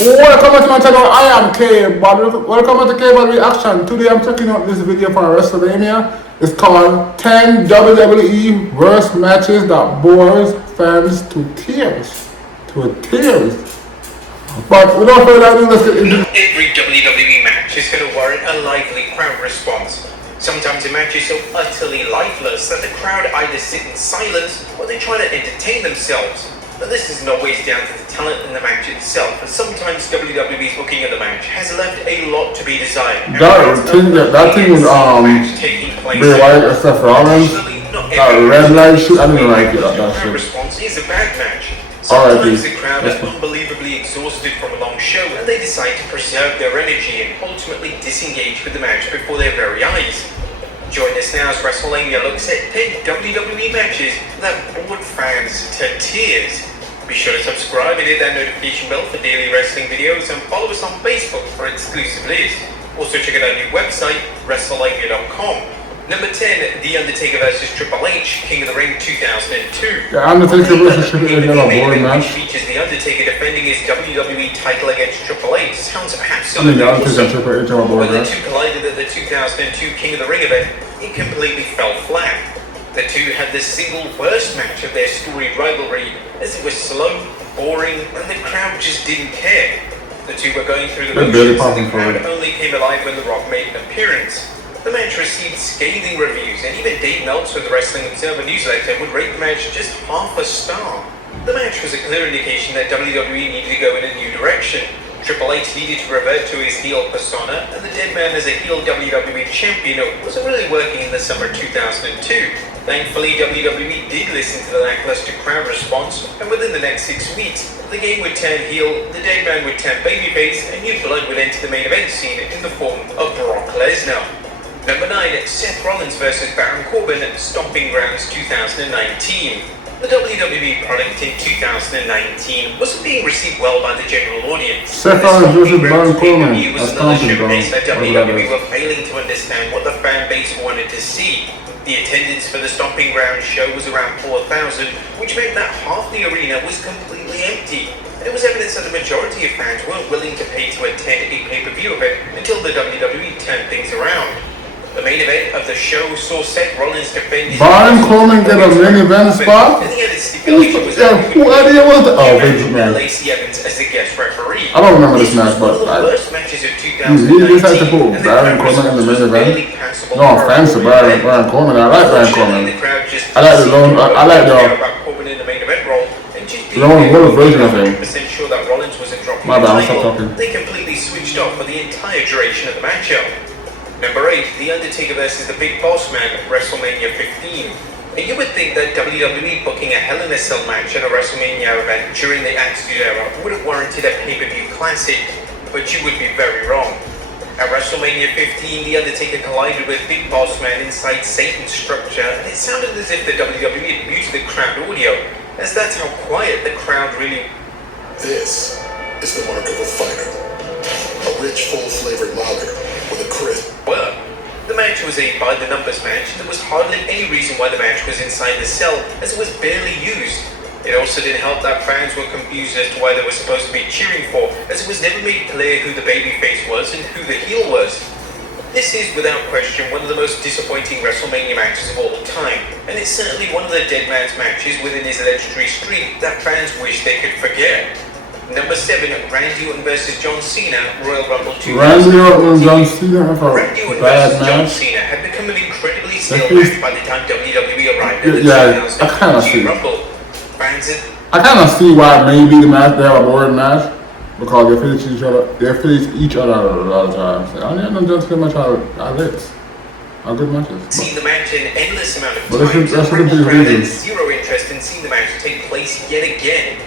Welcome to my channel. I am K-Bud. Welcome to K-Bud Reaction. Today I'm checking out this video for WrestleMania. It's called 10 WWE Worst Matches That Bores Fans to Tears. To tears. But without further ado, let's get into every WWE match is going to warrant a lively crowd response. Sometimes a match is so utterly lifeless that the crowd either sit in silence or they try to entertain themselves. But this isn't always down to the talent in the match itself, and sometimes WWE's booking of the match has left a lot to be desired. that thing with Bray Wyatt and Seth Rollins. That red light shoot, I didn't like it. That shit. Response is a bad match. Sometimes the crowd are unbelievably exhausted from a long show and they decide to preserve their energy and ultimately disengage with the match before their very eyes. Join us now as WrestleMania looks at 10 WWE matches that bored fans to tears. Be sure to subscribe and hit that notification bell for daily wrestling videos and follow us on Facebook for exclusive lists. Also check out our new website, WrestleMania.com. Number 10, The Undertaker vs. Triple H, King of the Ring 2002. The Undertaker vs. Triple H is a boring match. Features The Undertaker defending his WWE title against Triple H. Sounds absolutely The Undertaker and Triple H are a boring match. When the two collided at the 2002 King of the Ring event, it completely fell flat. The two had the single worst match of their storied rivalry, as it was slow, boring, and the crowd just didn't care. The two were going through the motions, and the crowd only came alive when The Rock made an appearance. The match received scathing reviews, and even Dave Meltzer of the Wrestling Observer newsletter would rate the match just half a star. The match was a clear indication that WWE needed to go in a new direction. Triple H needed to revert to his heel persona, and the Dead Man as a heel WWE champion wasn't really working in the summer 2002. Thankfully, WWE did listen to the lackluster crowd response, and within the next 6 weeks, the game would turn heel, the Dead Man would turn babyface, and new blood would enter the main event scene in the form of Brock Lesnar. Number 9, Seth Rollins vs. Baron Corbin, Stomping Grounds 2019. The WWE product in 2019 wasn't being received well by the general audience. Seth Rollins vs. Baron Corbin, was another showcase that WWE were failing to understand what the fan base wanted to see. The attendance for the Stomping Grounds show was around 4,000, which meant that half the arena was completely empty. And it was evidence that the majority of fans weren't willing to pay to attend a pay-per-view event until the WWE turned things around. The main event of the show saw Seth Rollins defend his Baron Corbin get a main event spot? Who idea was that? Oh, Vince McMahon. Lacey Evans as the guest referee. I don't remember this match, but he decided to put Baron Corbin in the main event. No offense to Baron Corbin. I like Baron Corbin. I like the lone version of him. My bad, I'll stop talking. They completely switched off for the entire duration of the matchup. Number 8, The Undertaker vs. The Big Boss Man at WrestleMania 15. And you would think that WWE booking a Hell in a Cell match at a WrestleMania event during the Attitude Era would have warranted a pay-per-view classic, but you would be very wrong. At WrestleMania 15, The Undertaker collided with Big Boss Man inside Satan's structure, and it sounded as if the WWE had muted the crowd audio, as that's how quiet the crowd really... This is the mark of a fighter. A rich, full-flavored lager with a crisp. Well, the match was a by-the-numbers match, and there was hardly any reason why the match was inside the cell, as it was barely used. It also didn't help that fans were confused as to why they were supposed to be cheering for, as it was never made clear who the babyface was and who the heel was. This is, without question, one of the most disappointing WrestleMania matches of all time, and it's certainly one of the Dead Man's matches within his legendary streak that fans wish they could forget. Number 7, Randy Orton vs. John Cena, Royal Rumble 2000. Randy Orton and John Cena have a bad John match. Cena had become an incredibly stale match by the time WWE arrived at the I kind of see. Rumble. Fans I kind of see why maybe the match they have a boring match because they face each other a lot of times. I don't know John Cena match are lit, are good matches. Seen the match an endless amount of But times. that's the big Crowd had reason. zero interest in seeing the match take place yet again.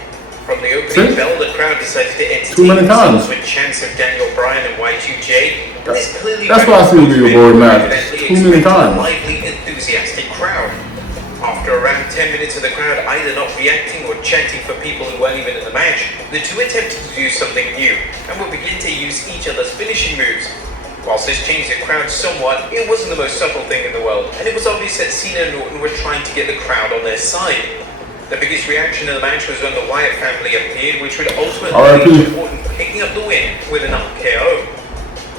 From the opening bell, the crowd decided to entertain themselves with chants of Daniel Bryan and Y2J. That's why I see it be a boring match. Too many times. Lively, enthusiastic crowd. After around 10 minutes of the crowd either not reacting or chanting for people who weren't even in the match, the two attempted to do something new and would begin to use each other's finishing moves. Whilst this changed the crowd somewhat, it wasn't the most subtle thing in the world, and it was obvious that Cena and Orton were trying to get the crowd on their side. The biggest reaction to the match was when the Wyatt family appeared, which would ultimately R.I.P. lead to Orton picking up the win with an RKO.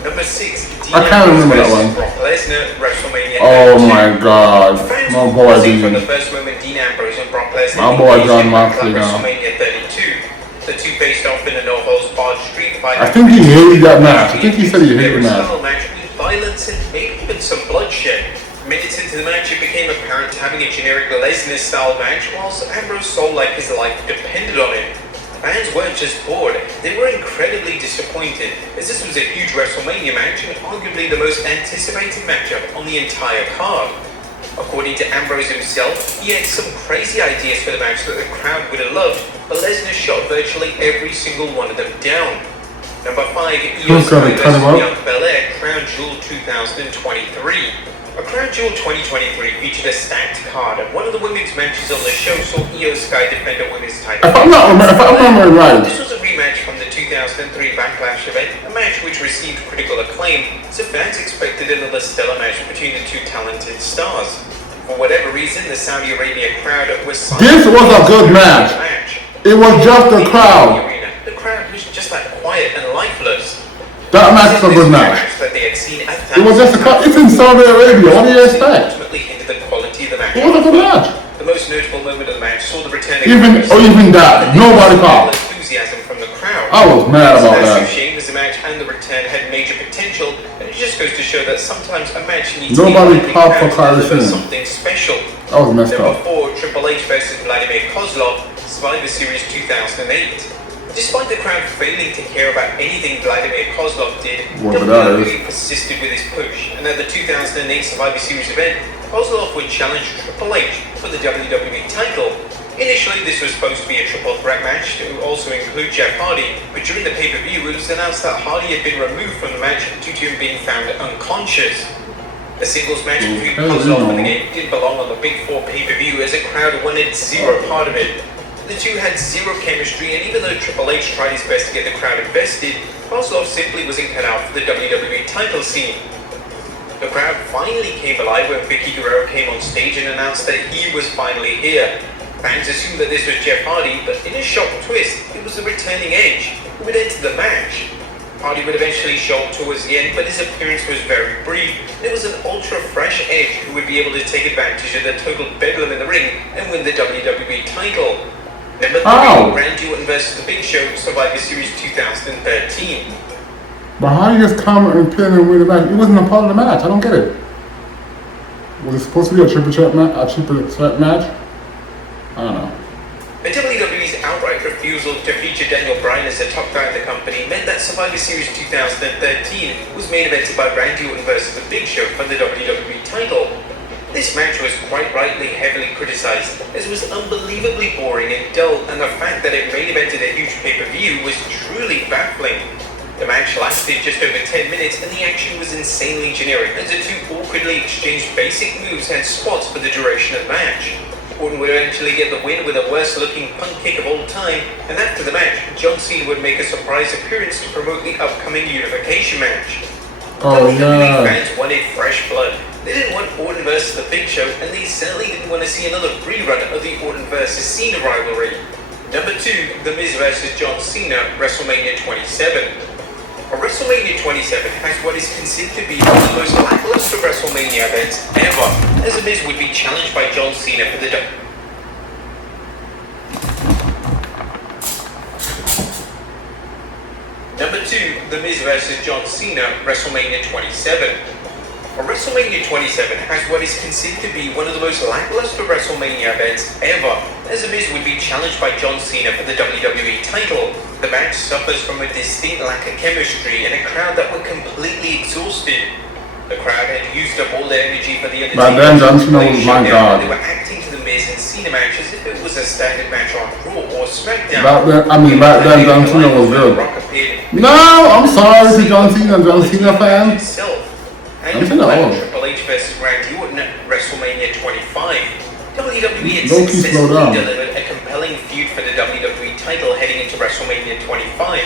Number 6, I can't remember that one. Brock Lesnar, WrestleMania. Oh my God, my boy D. From the first moment Dean Ambrose and Brock Lesnar. My boy John Moxley now. WrestleMania 32. The two faced off in a no-holds-barred street fight. I think he hated that match. I think he said he hated the match. With violence and maybe even some bloodshed. Minutes into the match, it became apparent having a generic Lesnar-style match, whilst Ambrose sold like his life depended on it. Fans weren't just bored, they were incredibly disappointed, as this was a huge WrestleMania match and arguably the most anticipated matchup on the entire card. According to Ambrose himself, he had some crazy ideas for the match that the crowd would have loved, but Lesnar shot virtually every single one of them down. Number 5, Io Sky vs. Bianca Belair, Crown Jewel 2023. A Crown Jewel 2023 featured a stacked card, and one of the women's matches on the show saw Io Sky defend a women's title. If I'm remembering right, this was a rematch from the 2003 Backlash event, a match which received critical acclaim, so fans expected another stellar match between the two talented stars. For whatever reason, the Saudi Arabia crowd was silent. This was a good match. It was just the crowd. The crowd was just like quiet and lifeless. That match was a good match. It was just a cut. It's in Saudi Arabia. What do you expect? Ultimately hindered the quality of the match. It was a good match. The most notable moment of the match saw the return of even that. Nobody caught. Enthusiasm from the crowd. I was mad about that. It's a shame as the match and the return had major potential, and it just goes to show that sometimes a match needs nobody popped for something special. That was messed up. Number 4, Triple H versus Vladimir Kozlov, Survivor Series 2008. Despite the crowd failing to care about anything Vladimir Kozlov did, WWE persisted with his push, and at the 2008 Survivor Series event, Kozlov would challenge Triple H for the WWE title. Initially, this was supposed to be a triple threat match to also include Jeff Hardy, but during the pay-per-view, it was announced that Hardy had been removed from the match due to him being found unconscious. A singles match between Kozlov and the game didn't belong on the Big 4 pay-per-view, as the crowd wanted zero part of it. The two had zero chemistry, and even though Triple H tried his best to get the crowd invested, Kozlov simply wasn't cut out for the WWE title scene. The crowd finally came alive when Vicky Guerrero came on stage and announced that he was finally here. Fans assumed that this was Jeff Hardy, but in a shock twist, it was the returning Edge who would enter the match. Hardy would eventually show up towards the end, but his appearance was very brief. It was an ultra-fresh Edge who would be able to take advantage of the total bedlam in the ring and win the WWE title. Number 3, Randy Orton vs. The Big Show, Survivor Series 2013. But how you just come and pin him with the match? It wasn't a part of the match. I don't get it. Was it supposed to be a triple threat match? I don't know. The WWE's outright refusal to feature Daniel Bryan as the top guy in the company meant that Survivor Series 2013 was main evented by Randy Orton vs. The Big Show for the WWE title. This match was quite rightly heavily criticized, as it was unbelievably boring and dull, and the fact that it main evented a huge pay-per-view was truly baffling. The match lasted just over 10 minutes, and the action was insanely generic, as the two awkwardly exchanged basic moves and spots for the duration of the match. Orton would eventually get the win with the worst-looking punt kick of all time, and after the match, John Cena would make a surprise appearance to promote the upcoming Unification match. WWE fans wanted fresh blood. They didn't want Orton versus The Big Show, and they certainly didn't want to see another rerun of the Orton versus Cena rivalry. Number 2, The Miz versus John Cena, WrestleMania 27. WrestleMania 27 has what is considered to be one of the most lackluster WrestleMania events ever, as The Miz would be challenged by John Cena for the Number 2, The Miz vs. John Cena, WrestleMania 27. WrestleMania 27 has what is considered to be one of the most lackluster WrestleMania events ever, as The Miz would be challenged by John Cena for the WWE title. The match suffers from a distinct lack of chemistry and a crowd that were completely exhausted. The crowd had used up all their energy for the But then John Cena was my God. They were acting to The Miz and Cena match as if it was a standard match on Raw or SmackDown. Back then John Cena was good. No, I'm sorry to John Cena fan. And Triple H vs. Randy Orton at WrestleMania 25. WWE had successfully delivered a compelling feud for the WWE title heading into WrestleMania 25.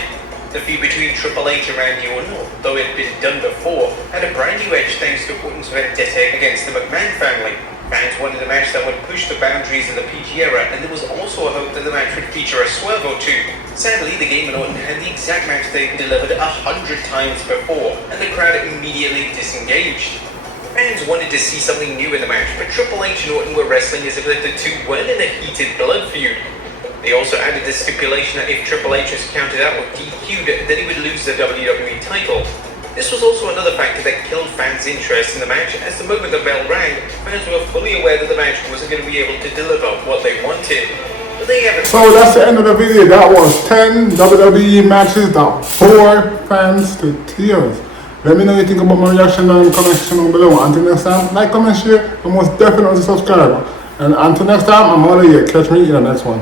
The feud between Triple H and Randy Orton, though it had been done before, had a brand new edge thanks to Orton's vendetta against the McMahon family. Fans wanted a match that would push the boundaries of the PG era, and there was also a hope that the match would feature a swerve or two. Sadly, the Game and Orton had the exact match they delivered 100 times before, and the crowd immediately disengaged. Fans wanted to see something new in the match, but Triple H and Orton were wrestling as if the two weren't in a heated blood feud. They also added the stipulation that if Triple H was counted out or DQ'd, then he would lose the WWE title. This was also another factor that killed fans' interest in the match, as the moment the bell rang, fans were fully aware that the match wasn't going to be able to deliver what they wanted. But they haven't. So that's the end of the video. That was 10 WWE matches that bore fans to tears. Let me know what you think about my reaction down in the comment section down below. Until next time, like, comment, share, and most definitely subscribe. And until next time, I'm out of here. Catch me in the next one.